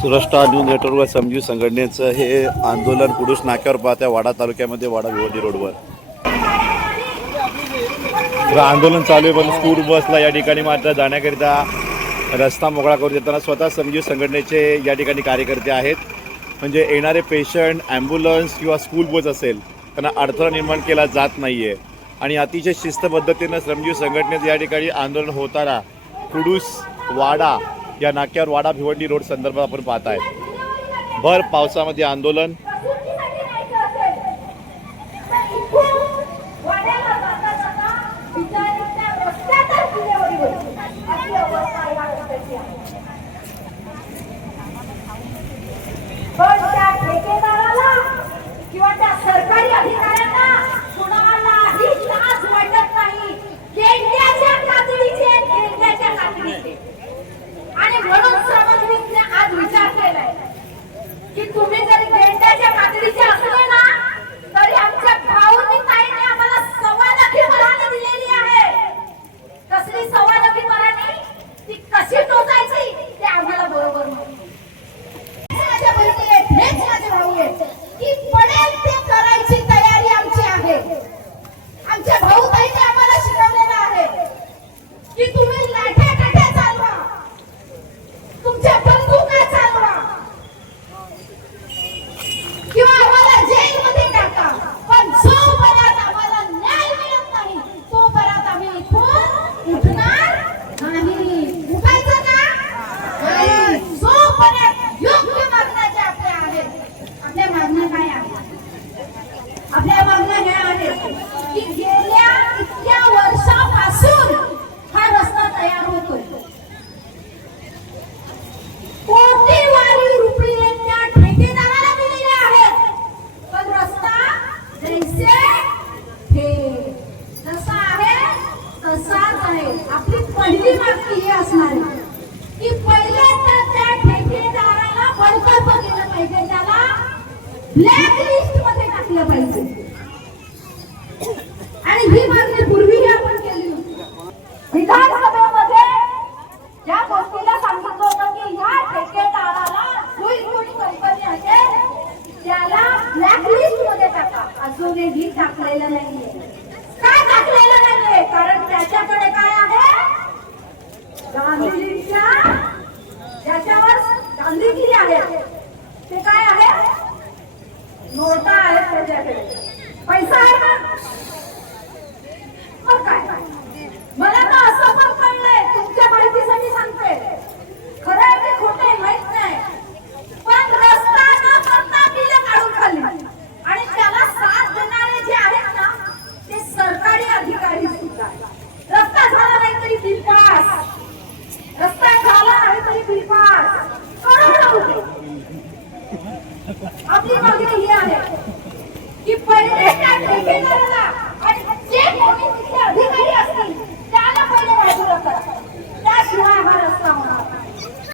सुरष्टा news network समजीव संघटनेचं हे आंदोलन पुरुष नाक्यावर पाहत्या वाडा तालुक्यामध्ये वाडा भिवंडी रोडवर. तर आंदोलन चालू आहे पण स्कूल बसला या ठिकाणी मात्र जाण्याकरिता रस्ता मोकळा करून देताना स्वतः समजीव संघटनेचे या ठिकाणी कार्यकर्ते आहेत. म्हणजे येणारे पेशंट ॲम्ब्युलन्स किंवा स्कूल बस असेल त्यांना अडथळा निर्माण केला जात नाही आहे आणि अतिशय शिस्त पद्धतीनं श्रमजीव संघटनेचं या ठिकाणी आंदोलन होताना कुडूस वाडा या नाक्यावर वाडा भिवंडी रोड संदर्भात आपण पाहत आहे भर पावसामध्ये आंदोलन जैसे थे जसा आहे तसाच आहे. आपली पहिली मागणी ही असणार की पहिले तर त्या ठेकेदाराला बडतर्फ केलं पाहिजे. त्याला ब्लॅक लिस्टमध्ये टाकलं पाहिजे. आणि ही मागणी पूर्वीही आपण केली होती. विधानसभेमध्ये या गोष्टीला सांगितलं होतं की ह्या ठेकेदाराला कोणी कंपनी असेल त्याला ब्लॅक लिस्ट अजूनही टाकलेलं नाहीये. काय टाकलेलं नाहीये? कारण त्याच्याकडे काय आहे? गांधीजींच्या ज्याच्यावर गांधीगिरी आहे. ते काय आहे? नोटा आहेत त्याच्याकडे. पैसा आहे का मग काय मला तर असं पण कळलंय तुमच्या माहितीसाठी सांगते खरं आहे की खोटं आहे माहीत नाही पण रस्ता न करता बिलं काढून खाल्ली आणि त्याला साथ देणारे जे आहेत ना ते सरकारी अधिकारी सुद्धा रस्ता झाला नाही तरी बिल पास रस्ता झाला नाही तरी बिल पास आपली मागणी ही आहे. की पहिले